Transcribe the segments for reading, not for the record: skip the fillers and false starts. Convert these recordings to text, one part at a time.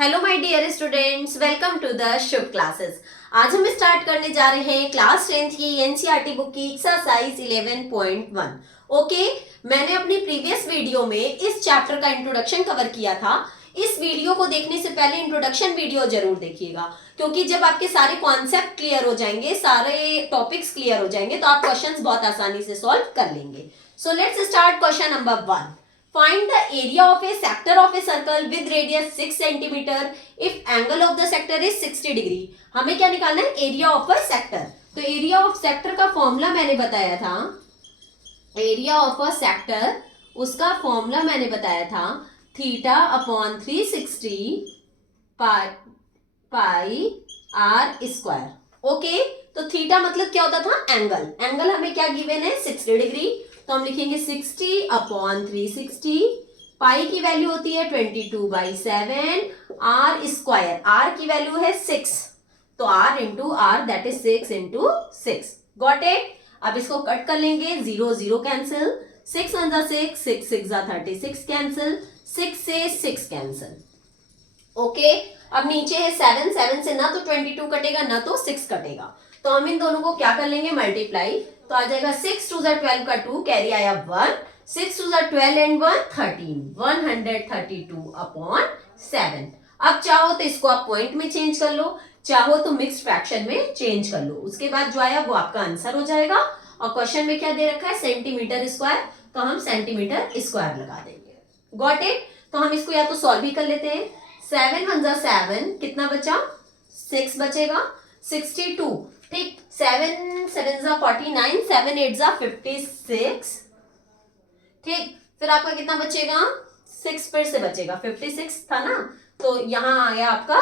Hello my dear students, welcome to the Shubh classes. आज हम start करने जा रहे हैं क्लास 10th की एनसीईआरटी बुक की एक्सरसाइज 11.1। ओके, मैंने अपनी प्रीवियस वीडियो में इस चैप्टर का इंट्रोडक्शन कवर किया था। इस वीडियो को देखने से पहले इंट्रोडक्शन वीडियो जरूर देखिएगा, क्योंकि जब आपके सारे कॉन्सेप्ट क्लियर हो जाएंगे, सारे टॉपिक्स क्लियर हो जाएंगे, तो आप क्वेश्चंस बहुत आसानी से सॉल्व कर लेंगे। So let's start question number 1। Find the area of a sector of a circle with radius 6 centimeter if angle of the sector is 60 degree। हमें क्या निकालना है? Area of a sector. तो एरिया ऑफ सेक्टर का formula मैंने बताया था, area of a sector उसका फॉर्मूला मैंने बताया था theta upon 360 pi r square. Okay, तो थीटा मतलब क्या होता था? एंगल। एंगल हमें क्या गिवन है? 60 डिग्री। तो हम लिखेंगे 60 अपॉन 360। पाई की वैल्यू होती है 22/7। आर स्क्वायर, आर की वैल्यू है 6, तो r into r that is 6 into 6। Got it? अब इसको कट कर लेंगे, 0 0 कैंसिल, 6 1 जा 6, 6 6 जा 36 कैंसिल, 6 से 6 कैंसिल। ओके, अब नीचे है 7, 7 से ना तो 22 कटेगा ना तो 6 कटेगा, तो हम इन दोनों को क्या कर लेंगे? मल्टीप्लाई। तो आ जाएगा 6 2 जा 12 का 2, कैरी आया 1, 6 2 जा 12 एंड 1 13, 132 अपॉन 7। अब चाहो तो इसको आप पॉइंट में चेंज कर लो, चाहो तो मिक्स्ड फ्रैक्शन में चेंज कर लो। उसके बाद जो आया वो आपका आंसर हो जाएगा। और क्वेश्चन में क्या दे रखा है? सेंटीमीटर स्क्वायर, तो हम सेंटीमीटर स्क्वायर लगा देंगे। Got it? तो हम इसको या तो सॉल्व भी कर लेते हैं। 7 1 जा 7, कितना बचा? 6 बचेगा। 62, ठीक, 7 7 जा 49, 7 8 जा 56, ठीक। फिर आपका कितना बचेगा? 6 फिर से बचेगा, 56 था ना, तो यहां आया आपका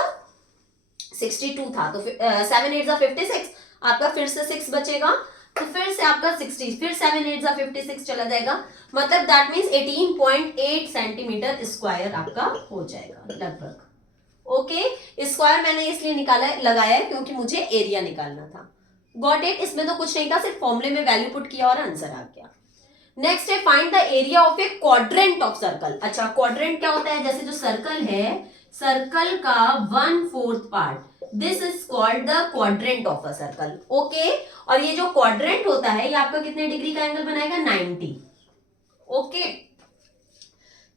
62 था, तो 7 8 जा 56, आपका फिर से 6 बचेगा, तो फिर से आपका 60, फिर 7 8 जा 56 चला जाएगा, मतलब दैट मीन्स 18.8 सेंटीमीटर स्क्वायर आपका हो जाएगा लगभग। ओके, स्क्वायर मैंने इसलिए निकाला है, लगाया है, क्योंकि मुझे एरिया निकालना था। Got it? इसमें तो कुछ नहीं था, सिर्फ फॉर्मूले में वैल्यू पुट किया और आंसर आ गया। नेक्स्ट है find the area of a quadrant of circle. अच्छा, क्वाड्रेंट क्या होता है? जैसे जो सर्कल है, सर्कल का 1/4 part, this is called the quadrant of a circle. Okay, और ये जो क्वाड्रेंट होता है ये आपका कितने डिग्री का एंगल बनाएगा? 90। ओके,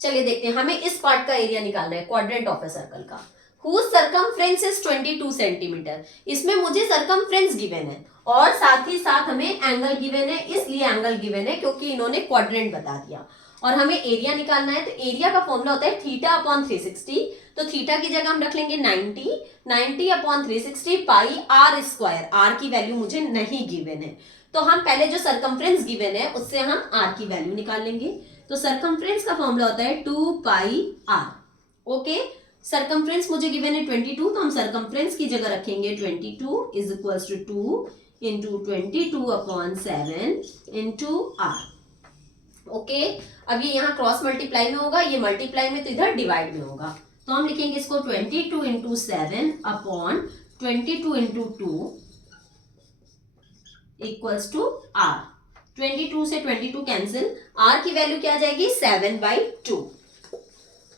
चलिए देखते हैं, हमें इस पार्ट का एरिया निकालना है क्वाड्रेंट ऑफ अ सर्कल का। whose circumference is 22 centimetre. इसमें मुझे सर्कमफ्रेंस गिवन है और साथ ही साथ हमें एंगल गिवन है, इसलिए एंगल गिवन है क्योंकि इन्होंने क्वाड्रेंट बता दिया। और हमें एरिया निकालना है, तो एरिया का फॉर्मूला होता है थीटा अपॉन 360। तो थीटा की जगह हम रख लेंगे 90, 90 upon 360 pi r square. R की वैल्यू मुझे नहीं गिवन है, तो हम पहले जो सर्कमफ्रेंस गिवन है उससे हम आर की वैल्यू निकाल लेंगे। तो सर्कमफ्रेंस का फॉर्मूला होता है 2 पाई आर। ओके, सर्कमफ्रेंस मुझे गिवन है 22, तो हम सर्कमफ्रेंस की जगह रखेंगे 22 is equals to 2 into 22 upon 7 into r. Okay, अब ये यहाँ क्रॉस मल्टीप्लाई में होगा, ये मल्टीप्लाई में, तो इधर डिवाइड में होगा, तो हम लिखेंगे इसको 22 into 7 upon 22 into 2 equals to r. 22 से 22 कैंसिल, आर की वैल्यू क्या आ जाएगी? 7/2।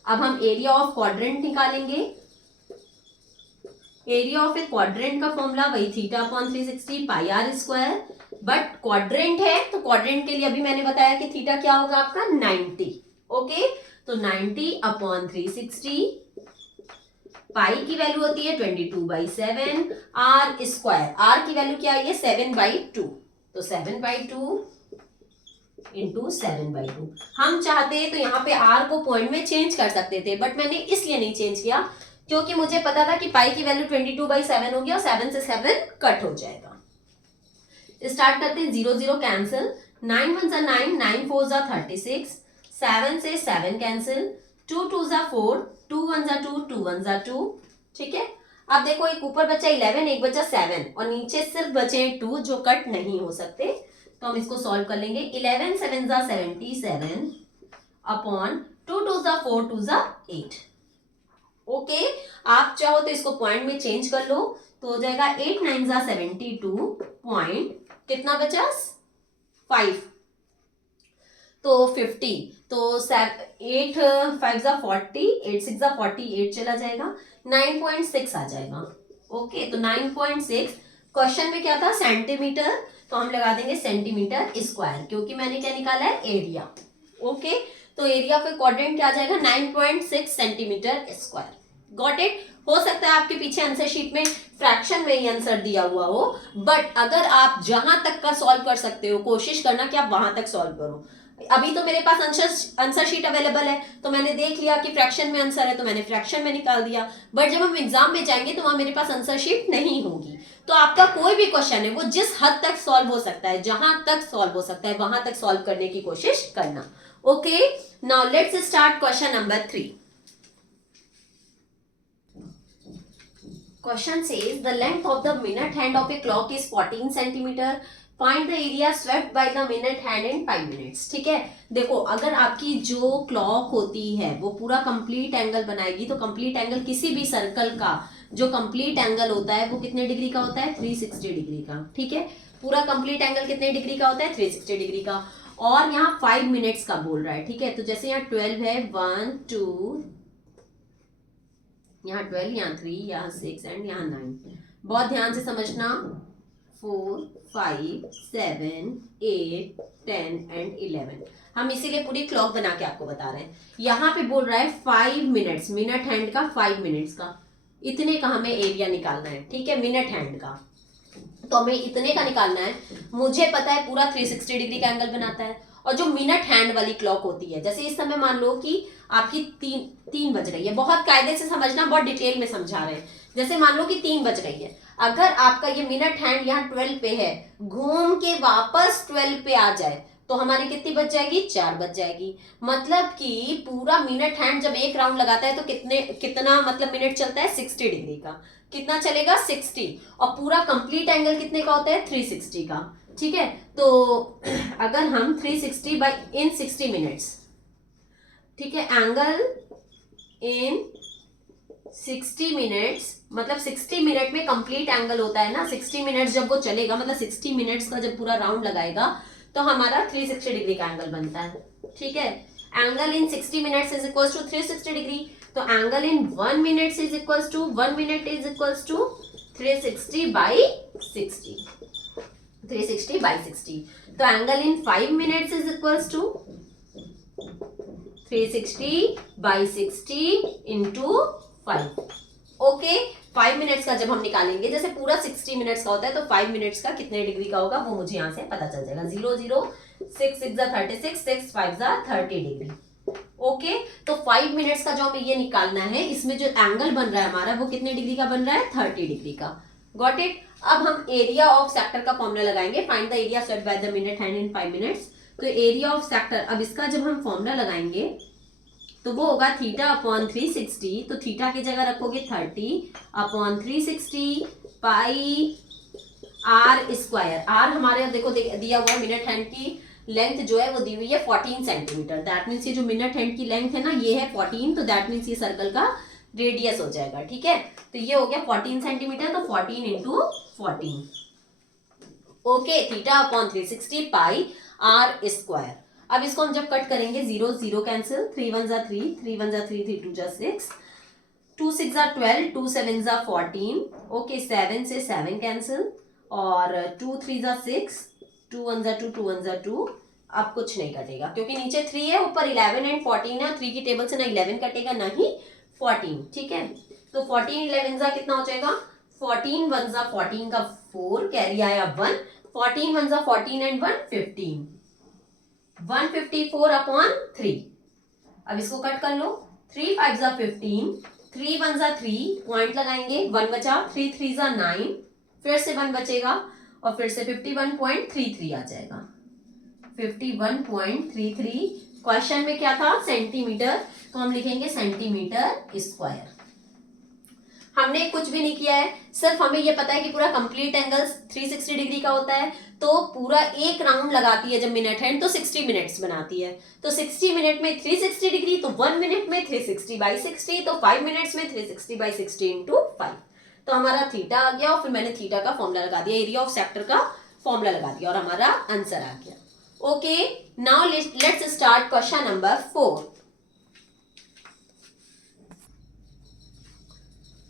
अब हम एरिया ऑफ क्वाड्रेंट निकालेंगे। एरिया ऑफ ए क्वाड्रेंट का फॉर्मूला वही theta upon 360 pi r square, but quadrant है तो क्वाड्रेंट के लिए अभी मैंने बताया कि थीटा क्या होगा आपका? 90। ओके, तो 90 अपॉन 360, पाई की वैल्यू होती है 22/7, आर स्क्वायर, आर की वैल्यू क्या है? 7/2, तो 7/2 इंटू 7/2। हम चाहते तो यहाँ पे आर को पॉइंट में चेंज कर सकते थे, बट मैंने इसलिए नहीं चेंज किया क्योंकि मुझे पता था कि पाई की वैल्यू 22/7 होगी और 7 से 7 कट हो जाएगा। स्टार्ट करते हैं, 0 0 कैंसिल, 9 1 जा 9, 9 4 जा 36, 7 से 7 कैंसिल, 2 2 जा 4, 2 1 जा 2, 2 1 जा 2, ठीक है। अब देखो, एक ऊपर बचा 11, एक बचा 7 और नीचे सिर्फ बचे 2 जो कट नहीं हो सकते, तो हम इसको सॉल्व कर लेंगे। 11 7 जा 77 अपॉन 2 2 जा 4, 2 जा 8। ओके, आप चाहो तो इसको पॉइंट में चेंज कर लो, तो हो जाएगा 8 9 जा 72 पॉइंट, कितना बचा? 5। तो 50, तो 8 5 जा 40, 8 6 जा 48 चला जाएगा, 9.6 आ जाएगा। ओके, तो 9.6, क्वेश्चन में क्या था सेंटीमीटर, तो हम लगा देंगे सेंटीमीटर स्क्वायर, क्योंकि मैंने क्या निकाला है एरिया। ओके, तो एरिया पे क्वाड्रेंट क्या आ जाएगा 9.6 सेंटीमीटर स्क्वायर। Got it. हो सकता है आपके पीछे आंसर शीट में फ्रैक्शन में ही आंसर दिया हुआ हो, बट अगर आप जहां तक का सॉल्व कर सकते हो कोशिश करना कि आप वहां तक सॉल्व करो। अभी तो मेरे पास आंसर शीट अवेलेबल है, तो मैंने देख लिया कि फ्रैक्शन में आंसर है, तो मैंने फ्रैक्शन में निकाल दिया। बट जब हम एग्जाम में जाएंगे तो वहां मेरे पास आंसर शीट नहीं होगी। तो आपका कोई भी क्वेश्चन है वो जिस हद तक सॉल्व हो सकता है, जहां तक सॉल्व हो सकता है वहां तक सॉल्व करने की कोशिश करना। Okay, now let's start question number 3। Question says the length of the minute hand of a clock is 14 centimeter. Find the area swept by the minute hand in 5 minutes. ठीक है, देखो अगर आपकी जो क्लॉक होती है वो पूरा कंप्लीट एंगल बनाएगी, तो कंप्लीट एंगल किसी भी सर्कल का जो कंप्लीट एंगल होता है वो कितने डिग्री का होता है 360 डिग्री का। ठीक है, पूरा कंप्लीट एंगल कितने डिग्री का होता है 360 डिग्री का। और यहाँ 5 मिनट्स का बोल रहा है। ठीक है, तो जैसे यहाँ 12 है, 1 2, यहाँ 12, यहाँ 3, यहाँ 6 एंड यहाँ 9। बहुत ध्यान से समझना, 4 5 7 8 10 एंड 11। हम इसीलिए पूरी क्लॉक बना के आपको बता रहे हैं। यहाँ पे बोल रहा है 5 मिनट्स, मिनट हैंड का 5 मिनट्स का, इतने का हमें एरिया निकालना है। ठीक है, मिनट हैंड का तो हमें इतने का निकालना है। मुझे पता है पूरा 360 डिग्री का एंगल बनाता है। और जो मिनट हैंड वाली क्लॉक होती है, जैसे इस समय मान लो कि आपकी 3 बज रही है, बहुत कायदे से समझना, बहुत डिटेल में समझा रहे हैं। जैसे मान लो कि 3 बज रही है, अगर आपका ये मिनट हैंड यहाँ 12 पे है, घूम के वापस 12 पे आ जाए तो हमारी कितनी बच जाएगी 4 बच जाएगी। मतलब कि पूरा मिनट हैंड जब एक राउंड लगाता है तो कितना मतलब मिनट चलता है 60 डिग्री का। कितना चलेगा 60, और पूरा कंप्लीट एंगल कितने का होता है 360 का। ठीक है, तो अगर हम 360 बाई इन 60 मिनट्स, ठीक है, एंगल इन 60 मिनट्स, मतलब 60 मिनट में कंप्लीट एंगल होता है ना, 60 मिनट्स जब वो चलेगा, मतलब 60 मिनट्स का जब पूरा राउंड लगाएगा तो हमारा 360 डिग्री का एंगल बनता है। ठीक है, angle in 60 minutes is equals to 360 degree, तो angle in 1 minute is equals to 1 minute is equals to 360 by 60, 360 by 60। तो angle in 5 minutes is equals to 360 by 60 into 5। Okay, 5 minutes का जब हम निकालेंगे, जैसे पूरा 60 मिनट्स का होता है, तो 5 मिनट्स का कितने डिग्री का होगा वो मुझे यहाँ से पता चल जाएगा। 0 0 6 6 जा 36, 6 5 जा 30 डिग्री। ओके, तो 5 मिनट्स का जो हमें ये निकालना है, इसमें जो एंगल बन रहा है हमारा वो कितने डिग्री का बन रहा है 30 डिग्री का। Got it. अब हम एरिया ऑफ सेक्टर का फॉर्मूला लगाएंगे, find the area swept by the minute hand in 5 minutes. तो एरिया ऑफ सेक्टर, अब इसका जब हम फॉर्मूला लगाएंगे तो वो होगा थीटा अपॉन 360, तो थीटा की जगह रखोगे 30 upon 360 pi r square. R हमारे देखो दिया हुआ है, मिनट हैंड की लेंथ जो है वो दी हुई है 14 सेंटीमीटर। दैट मीन्स ये जो मिनट हैंड की लेंथ है ना, ये है 14, तो दैट मीन्स ये सर्कल का रेडियस हो जाएगा। ठीक है, तो ये हो गया 14 सेंटीमीटर, तो 14 into 14। Okay, theta upon 360 pi r square. अब इसको हम जब कट करेंगे 0 0 कैंसिल, 3 1 जा 3, 3 1 जा 3, 3 2 जा 6, 2 6 जा 12, 2 7 जा 14। ओके, 7 से 7 कैंसिल, और 2 3 जा 6, 2 1 जा 2, 2 1 जा 2। अब कुछ नहीं कटेगा क्योंकि नीचे 3 है, ऊपर 11 एंड 14 है, 3 की टेबल से ना 11 कटेगा ना ही 14। ठीक है, तो 14 11 जा कितना हो जाएगा, 14 1 जा 14 का 4, कैरी आया 1, 14 1 जा 14 एंड 1 15, 154 अपॉन 3। अब इसको कट कर लो, 3 5 जा 15, 3 1 जा 3, पॉइंट लगाएंगे, 1 बचा, 3 3 जा 9, फिर से 1 बचेगा, और फिर से 51.33 आ जाएगा, 51.33। क्वेश्चन में क्या था सेंटीमीटर, तो हम लिखेंगे सेंटीमीटर स्क्वायर। हमने कुछ भी नहीं किया है, सिर्फ हमें ये पता है कि पूरा कंप्लीट एंगल 360 डिग्री का होता है, तो पूरा एक राउंड लगाती है जब मिनट हैंड, तो 60 मिनट्स बनाती है। तो 60 मिनट में 360 डिग्री, तो 1 मिनट में 360 बाई 60, तो 5 मिनट्स में 360 बाई 60 इंटू 5। तो हमारा थीटा आ गया, और फिर मैंने थीटा का फॉर्मूला लगा दिया, एरिया ऑफ सेक्टर का फॉर्मूला लगा दिया, और हमारा आंसर आ गया। Okay, now let's start question number 4.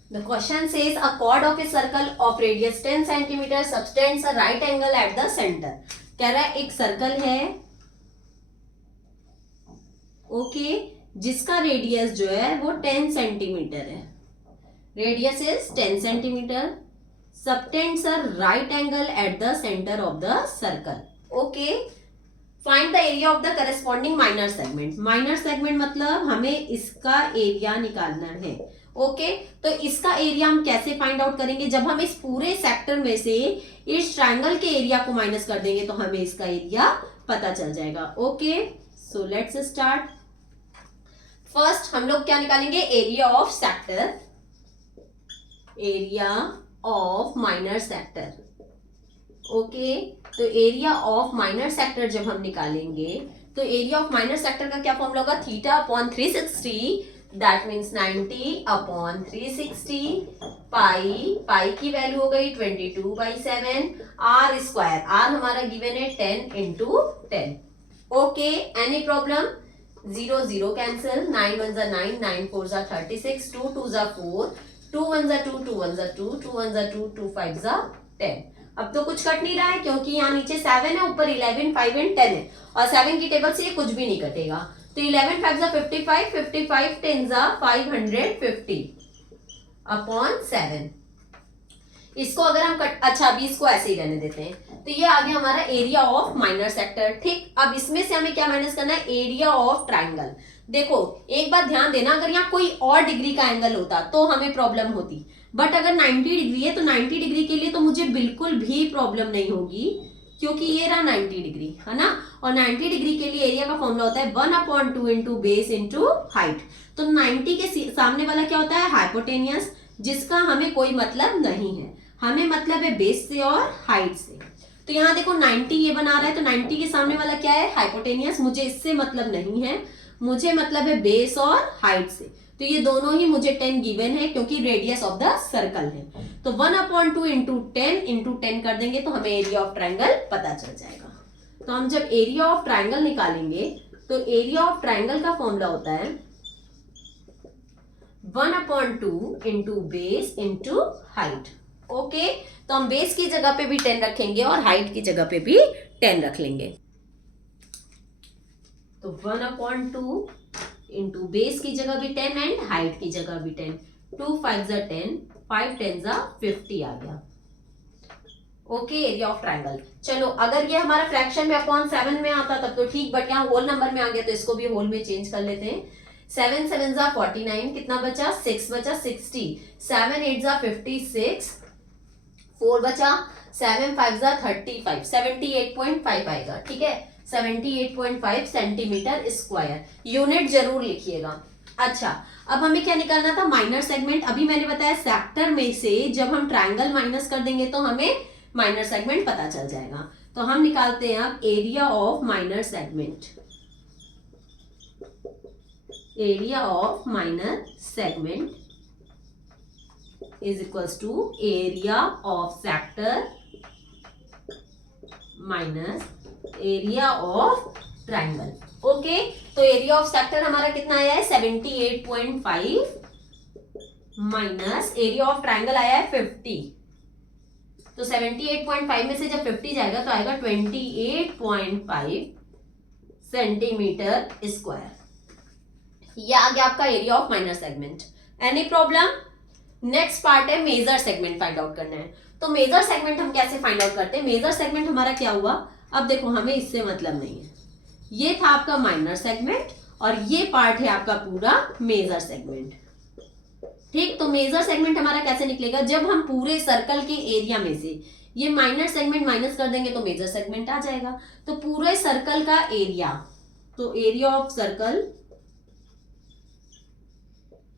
The question says a chord of a circle of radius 10 cm subtends a right angle at the center. कह रहा है एक सर्कल है, ओके, जिसका रेडियस जो है वो 10 सेंटीमीटर है. Radius is 10 centimetre. Subtends a right angle at the centre of the circle. Okay, find the area of the corresponding minor segment. Minor segment मतलब हमें इसका एरिया निकालना है. ओके, तो इसका एरिया हम कैसे फाइंड आउट करेंगे? जब हम इस पूरे सेक्टर में से इस ट्रायंगल के एरिया को माइनस कर देंगे तो हमें इसका एरिया पता चल जाएगा. Okay, so let's start. First हम लोग क्या निकालेंगे? Area of sector, area of minor sector. Okay, तो एरिया ऑफ माइनर सेक्टर जब हम निकालेंगे तो एरिया ऑफ माइनर सेक्टर का क्या फॉर्मूला होगा? Theta upon 360, that means 90 upon 360. पाई की वैल्यू हो गई 22/7. आर स्क्वायर, आर हमारा गिवन है 10 into 10. Okay, any problem? 0 0 cancel. 9 1 जा 9, 9 4 जा 36, 2 2 जा 4, 2 1 जा 2, 2 1 जा 2, 2 1 जा 2, 2 5 जा 10. अब तो कुछ कट नहीं रहा है क्योंकि यहाँ नीचे 7 है, ऊपर 11, 5 एंड 10 है और 7 की टेबल से ये कुछ भी नहीं कटेगा. तो 11 5 जा 55, 55 10 जा 550 अपॉन 7. इसको अगर हम अच्छा अभी इसको ऐसे ही रहने देते हैं. तो ये आ गया हमारा एरिया ऑफ माइनर सेक्टर. ठीक, अब इसमें से हमें क्या माइनस करना है? Area of triangle. देखो एक बात ध्यान देना, अगर यहाँ कोई और डिग्री का एंगल होता तो हमें प्रॉब्लम होती, बट अगर 90 डिग्री है तो 90 डिग्री के लिए तो मुझे बिल्कुल भी प्रॉब्लम नहीं होगी क्योंकि ये रहा 90 डिग्री, है ना. और 90 डिग्री के लिए एरिया का फॉर्मूला होता है 1/2 इंटू बेस इंटू हाइट. तो 90 के सामने वाला क्या होता है? हाइपोटेनियस, जिसका हमें कोई मतलब नहीं है. हमें मतलब है बेस से और हाइट से. तो यहाँ देखो 90 ये बना रहा है, तो 90 के सामने वाला क्या है? हाइपोटेनियस. मुझे इससे मतलब नहीं है, मुझे मतलब है बेस और हाइट से. तो ये दोनों ही मुझे 10 गिवन है क्योंकि रेडियस ऑफ द सर्कल है. तो 1/2 इंटू 10 कर देंगे तो हमें एरिया ऑफ ट्राइंगल पता चल जाएगा. तो हम जब एरिया ऑफ ट्राइंगल निकालेंगे तो एरिया ऑफ ट्राइंगल का फॉर्मूला होता है 1/2 into base into height. Okay, तो हम बेस की जगह पे भी 10 रखेंगे और हाइट की जगह पे भी 10 रख लेंगे. तो 1/2 इंटू बेस की जगह भी 10 एंड हाइट की जगह भी 10. 2 5 जा 10, 5 10 जा 50 आ गया. Okay, area of triangle. चलो अगर ये हमारा फ्रैक्शन में अपॉन 7 में आता तब तो ठीक, बट यहाँ होल नंबर में आ गया तो इसको भी होल में चेंज कर लेते हैं. 7 7 जा 49, कितना बचा? 6 बचा 60. 7 8 जा 56, 4 बचा. 7 5 जा 35, 78.5 आएगा. ठीक है, 78.5 सेंटीमीटर स्क्वायर. यूनिट जरूर लिखिएगा. अच्छा, अब हमें क्या निकालना था? Minor segment. अभी मैंने बताया सेक्टर में से जब हम ट्रायंगल माइनस कर देंगे तो हमें माइनर सेगमेंट पता चल जाएगा. तो हम निकालते हैं अब area of minor segment. Area of minor segment is equals to area of sector minus area of triangle. Okay, तो एरिया ऑफ सेक्टर हमारा कितना आया है? 78.5 माइनस एरिया ऑफ ट्राइंगल आया है 50. तो 78.5 में से जब 50 जाएगा तो आएगा 28.5 सेंटीमीटर स्क्वायर. ये आ गया आपका area of minor segment. Any problem? Next part है मेजर सेगमेंट फाइंड आउट करना है. तो मेजर सेगमेंट हम कैसे फाइंड आउट करते हैं? मेजर सेगमेंट हमारा क्या हुआ? अब देखो हमें इससे मतलब नहीं है. ये था आपका माइनर सेगमेंट और ये पार्ट है आपका पूरा मेजर सेगमेंट. ठीक, तो मेजर सेगमेंट हमारा कैसे निकलेगा? जब हम पूरे सर्कल के एरिया में से ये माइनर सेगमेंट माइनस कर देंगे तो मेजर सेगमेंट आ जाएगा. तो पूरे सर्कल का एरिया, तो area of circle,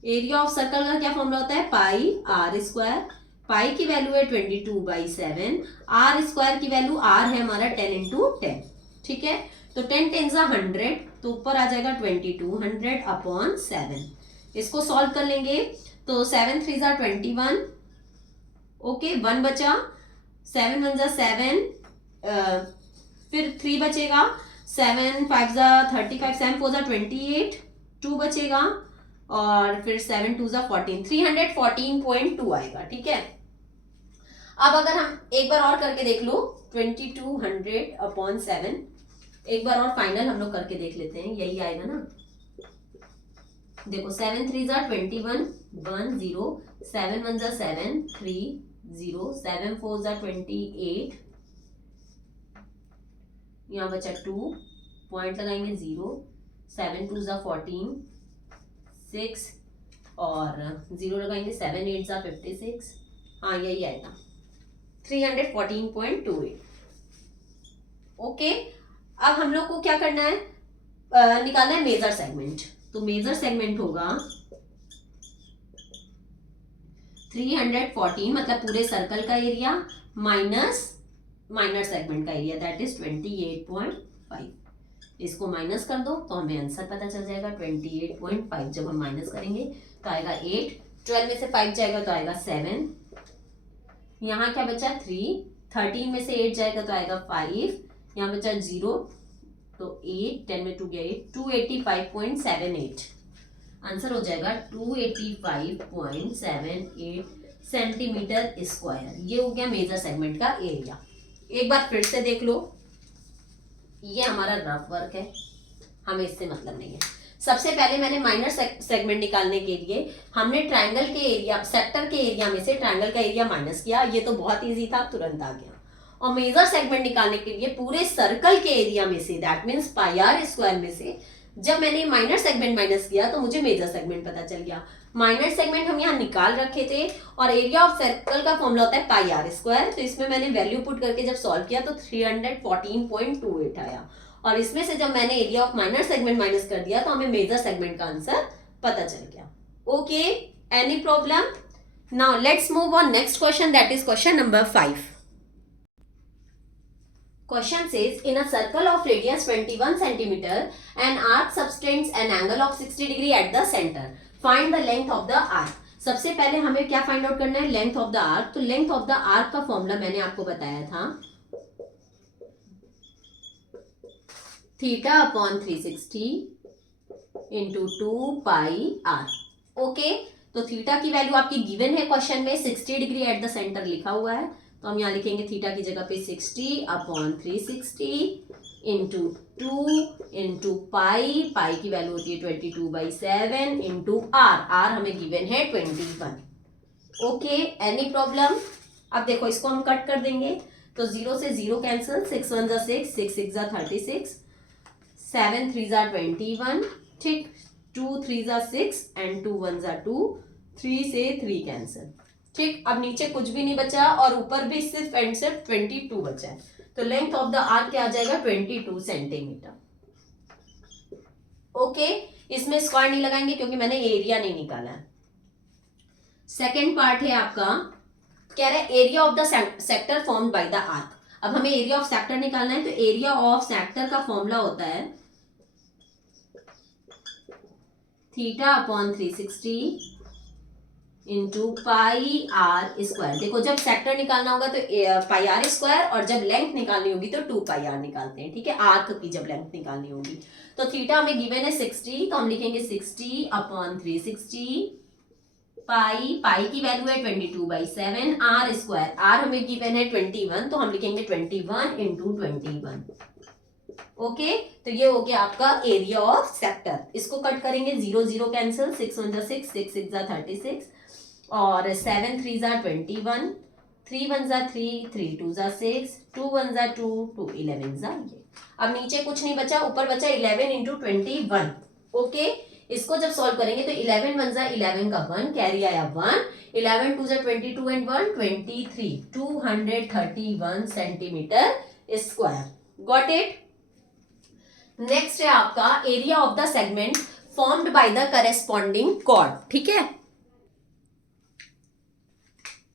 area of circle का क्या फॉर्मूला होता है? पाई आर स्क्वायर. पाई की वैल्यू है 22/7. आर स्क्वायर की वैल्यू आर है हमारा 10 इंटू 10. ठीक है, तो 10 10 जा 100, तो ऊपर आ जाएगा 2200 अपॉन 7. इसको सॉल्व कर लेंगे तो 7 3 जा 21. ओके, 1 बचा. 7 1 जा 7, फिर 3 बचेगा. 7 5 जा 35, 7 4 जा 28, 2 बचेगा, और फिर 7 2 जा 14, 314.2 आएगा। ठीक है, अब अगर हम एक बार और करके देख लो, 2200/7, एक बार और फाइनल हम लोग करके देख लेते हैं, यही आएगा ना। देखो 7 3 जा 21, 1 0, 7 1 जा 7, 3 0, 7 4 जा 28, यहाँ बचा 2, पॉइंट लगाएंगे 0, 7 2 जा 14, 6, और 0 लगाएंगे, 7 8 जा 56, हाँ यही आएगा 314.28। ओके, अब हम लोग को क्या करना है, निकालना है मेजर सेगमेंट। तो मेजर सेगमेंट होगा 314, मतलब पूरे सर्कल का एरिया माइनस माइनर सेगमेंट का एरिया, दैट इज 28.5। इसको माइनस कर दो तो हमें आंसर पता चल जाएगा 28.5। जब हम माइनस करेंगे तो आएगा 8, 12 में से 5 जाएगा तो आएगा 7, यहाँ क्या बचा 3, 13 में से 8 जाएगा तो आएगा 5, यहाँ बचा 0, तो 8, 10 में 2 गया 8, 285.78। आंसर हो जाएगा 285.78 सेंटीमीटर स्क्वायर। ये हो गया मेजर सेगमेंट का एरिया। एक बार फिर से देख लो, ये हमारा रफ वर्क है, हमें इससे मतलब नहीं है। सबसे पहले मैंने माइनर सेगमेंट निकालने के लिए हमने ट्रायंगल के एरिया, सेक्टर के एरिया में से ट्रायंगल का एरिया माइनस किया, ये तो बहुत इजी था, तुरंत आ गया। और मेजर सेगमेंट निकालने के लिए पूरे सर्कल के एरिया में से, that means pi r square में से जब मैंने माइनर सेगमेंट माइनस किया तो मुझे मेजर सेगमेंट पता चल गया। माइनर सेगमेंट हम यहाँ निकाल रखे थे, और एरिया ऑफ सर्कल का फॉर्मूला होता है पाई आर स्क्वायर। तो इसमें मैंने वैल्यू पुट करके जब सॉल्व किया तो 314.28 आया, और इसमें से जब मैंने area of minor segment minus कर दिया तो हमें मेजर सेगमेंट का आंसर पता चल गया। Okay, any problem? Now let's move on next question, that is question number 5. Question says, in a circle of radius 21 centimeter, an arc subtends an angle of 60 degree at the center. Find the length of the arc. सबसे पहले हमें क्या find out करना है, length of the arc. तो length of the arc का formula मैंने आपको बताया था, theta upon 360 into 2 pi r. Okay, तो थीटा की वैल्यू आपकी गिवन है क्वेश्चन में, 60 डिग्री एट द सेंटर लिखा हुआ है, तो हम यहाँ लिखेंगे थीटा की जगह पे 60 अपॉन 360 इंटू 2 इंटू पाई, पाई की वैल्यू होती है 22/7 इंटू आर, आर हमें गिवन है 21। Okay, any problem? अब देखो इसको हम कट कर देंगे, तो 0 से 0 कैंसिल, 6 1 जा 6, 6 6 जा 36, 7 3 जा 21, ठीक, 2 3 जा 6 एंड 2 1 जा 2, 3 से 3 कैंसिल, ठीक। अब नीचे कुछ भी नहीं बचा और ऊपर भी सिर्फ एंड सिर्फ 22 बचा है, तो लेंथ ऑफ द आर्क क्या आ जाएगा 22 सेंटीमीटर। ओके, इसमें स्क्वायर नहीं लगाएंगे क्योंकि मैंने एरिया नहीं निकाला है। सेकेंड पार्ट है आपका, कह रहा है area of the sector formed by the arc. अब हमें एरिया ऑफ सेक्टर निकालना है, तो एरिया ऑफ सेक्टर का फॉर्मूला होता है theta upon 360 into pi r square. देखो जब सेक्टर निकालना होगा तो पाई आर स्क्वायर, और जब लेंथ निकालनी होगी तो 2 पाई आर निकालते हैं, ठीक है, आर्क की जब लेंथ निकालनी होगी। तो थीटा हमें गिवन है 60, तो हम लिखेंगे 60 अपॉन 360 पाई, पाई की वैल्यू है 22/7, आर स्क्वायर, आर हमें गिवन है 21, तो हम लिखेंगे 21 इंटू 21। ओके, तो ये हो गया आपका एरिया ऑफ सेक्टर। इसको कट करेंगे, 0 0 कैंसिल, 6 1 जा 6, 6 6 जा 36, और 7 3 जा 21, 3 1 जा 3, 3 2 जा 6, 2 1 जा 2, 2 11 जा ये। अब नीचे कुछ नहीं बचा, ऊपर बचा 11 इंटू 21। ओके, इसको जब सॉल्व करेंगे तो 11 1 जा 11 का 1, कैरी आया 1, 11 2 जा 22 and 1 23, 231 centimetre square. Got it? Next है आपका area of the segment formed by the corresponding chord, ठीक है।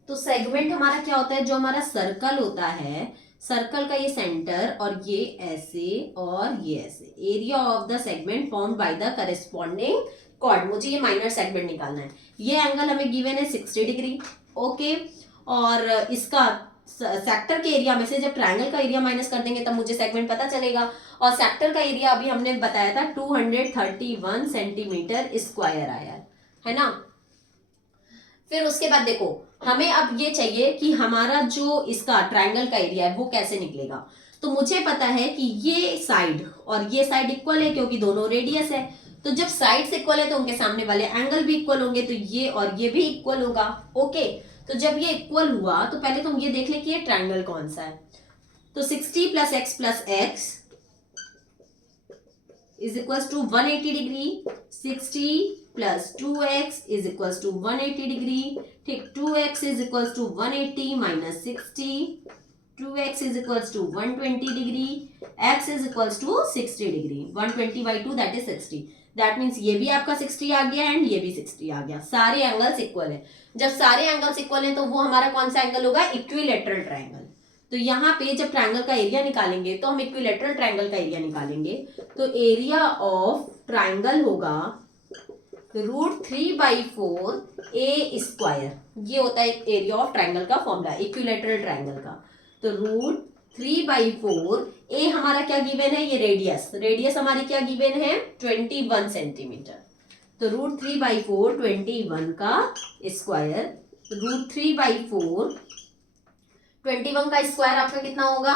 तो सेगमेंट हमारा क्या होता है, जो हमारा सर्कल होता है, सर्कल का ये सेंटर और ये ऐसे और ये ऐसे, area of the segment formed by the corresponding chord. मुझे ये माइनर सेगमेंट निकालना है। ये एंगल हमें गिवन है 60 डिग्री, ओके, और इसका सेक्टर के एरिया में से जब ट्रायंगल का एरिया माइनस कर देंगे तब मुझे सेगमेंट पता चलेगा। और सेक्टर का एरिया अभी हमने बताया था 231 सेंटीमीटर स्क्वायर आया है ना। फिर उसके बाद देखो हमें अब ये चाहिए कि हमारा जो इसका ट्रायंगल का एरिया है वो कैसे निकलेगा। तो मुझे पता है कि ये साइड और ये साइड इक्वल है क्योंकि दोनों रेडियस है। तो जब साइड्स इक्वल है तो उनके सामने वाले एंगल भी इक्वल होंगे, तो ये और ये भी इक्वल होगा। ओके, तो जब ये इक्वल हुआ तो पहले तुम ये देख ले कि ये ट्रायंगल कौन सा है। तो 60 plus x is equal to 180 degree, 60 plus 2x is equal to 180 degree. ठीक, 2x is equal to 180 minus 60, 2x is equal to 120 degree, x is equal to 60 degree. 120 by 2 that is 60। That means ये भी आपका 60 आ गया and ये भी 60 आ गया। सारे angles equal है। जब सारे एंगल्स इक्वल है तो वो हमारा कौन सा एंगल होगा, इक्विलेटरल ट्रायंगल। तो यहाँ पे जब ट्रायंगल का एरिया निकालेंगे तो हम इक्विलेटरल ट्रायंगल का एरिया निकालेंगे। तो एरिया ऑफ ट्रायंगल होगा √3/4 ए स्क्वायर। ये होता है एरिया ऑफ ट्रायंगल का फॉर्मूला, इक्विलेटरल ट्रायंगल का। तो √3/4 ए हमारा क्या गिवन है, ये रेडियस हमारी क्या गिवन है 21 सेंटीमीटर। तो √3/4 21 का स्क्वायर, √3/4 21 का स्क्वायर आपका कितना होगा,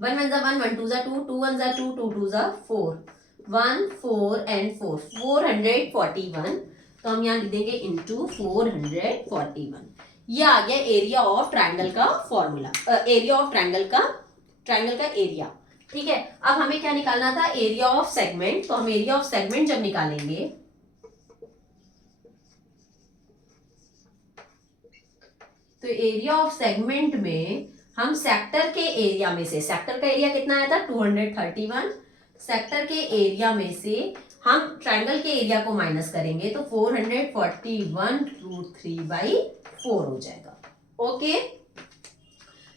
1 1 1 1 2 2 2 1 2 2 2 4 1 4 and 4 441। तो हम यहाँ लिख देंगे इंटू 441। ये आ गया एरिया ऑफ ट्रायंगल का फॉर्मूला, एरिया ऑफ ट्रायंगल का एरिया। ठीक है, अब हमें क्या निकालना था, एरिया ऑफ सेगमेंट। तो हम एरिया ऑफ सेगमेंट जब निकालेंगे तो एरिया ऑफ सेगमेंट में हम सेक्टर के एरिया में से, सेक्टर का एरिया कितना आया था 231, सेक्टर के एरिया में से हम ट्रायंगल के एरिया को माइनस करेंगे तो 441 √3/4 हो जाएगा। ओके,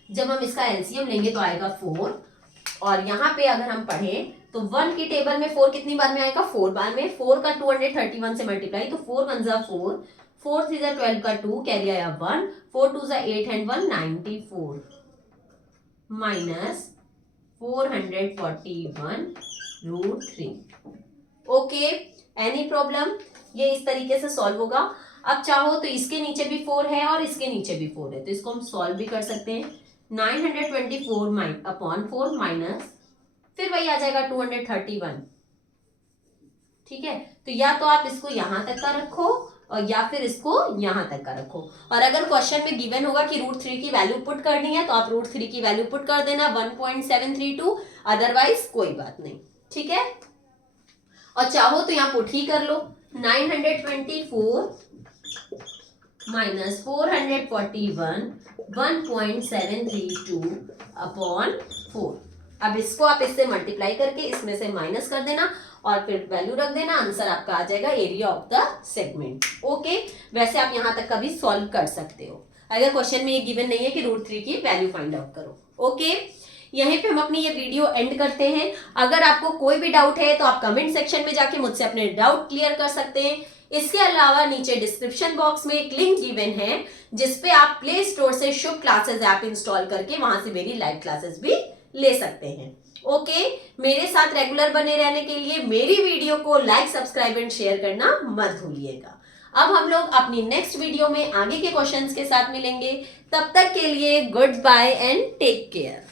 जब हम इसका एलसीएम लेंगे तो आएगा 4। और यहाँ पे अगर हम पढ़ें तो 1 की टेबल में 4 कितनी बार में आएगा, 4 बार में। 4 का 231 से मल्टीप्लाई, तो 4 1 4, 4 3 12 का 2 कैरी आया 1, 4 2 8 and 1 94 minus 441 √3। Okay, any problem, ये इस तरीके से सॉल्व होगा। अब चाहो तो इसके नीचे भी 4 है और इसके नीचे भी 4 है, तो इसको हम सॉल्व भी कर सकते हैं। 924/4 माइनस फिर वही आ जाएगा 231। ठीक है, तो या तो आप इसको यहां तक का रखो और या फिर इसको यहां तक का रखो। और अगर क्वेश्चन में गिवन होगा कि √3 की वैल्यू पुट करनी है तो आप √3 की वैल्यू पुट कर देना 1.732, अदरवाइज कोई बात नहीं। ठीक है, और चाहो तो यहाँ पुट ही कर लो, 924 माइनस 441 1.732/4। अब इसको आप इससे मल्टीप्लाई करके इसमें से माइनस कर देना और फिर वैल्यू रख देना, आंसर आपका आ जाएगा area of the segment. Okay, वैसे आप यहां तक का भी सॉल्व कर सकते हो अगर क्वेश्चन में ये गिवन नहीं है कि √3 की वैल्यू फाइंड आउट करो। ओके, यहीं पे हम अपनी ये वीडियो एंड करते हैं। अगर आपको कोई भी डाउट है तो आप कमेंट सेक्शन में जाके मुझसे अपने डाउट क्लियर कर सकते हैं। इसके अलावा नीचे डिस्क्रिप्शन बॉक्स में एक लिंक गिवन है जिसपे आप प्ले स्टोर से शुभ क्लासेस ऐप इंस्टॉल करके वहां से मेरी लाइव क्लासेस भी ले सकते हैं। ओके, मेरे साथ रेगुलर बने रहने के लिए मेरी वीडियो को लाइक, सब्सक्राइब एंड शेयर करना मत भूलिएगा। अब हम लोग अपनी नेक्स्ट वीडियो में आगे के क्वेश्चंस के साथ मिलेंगे। तब तक के लिए good bye and take care.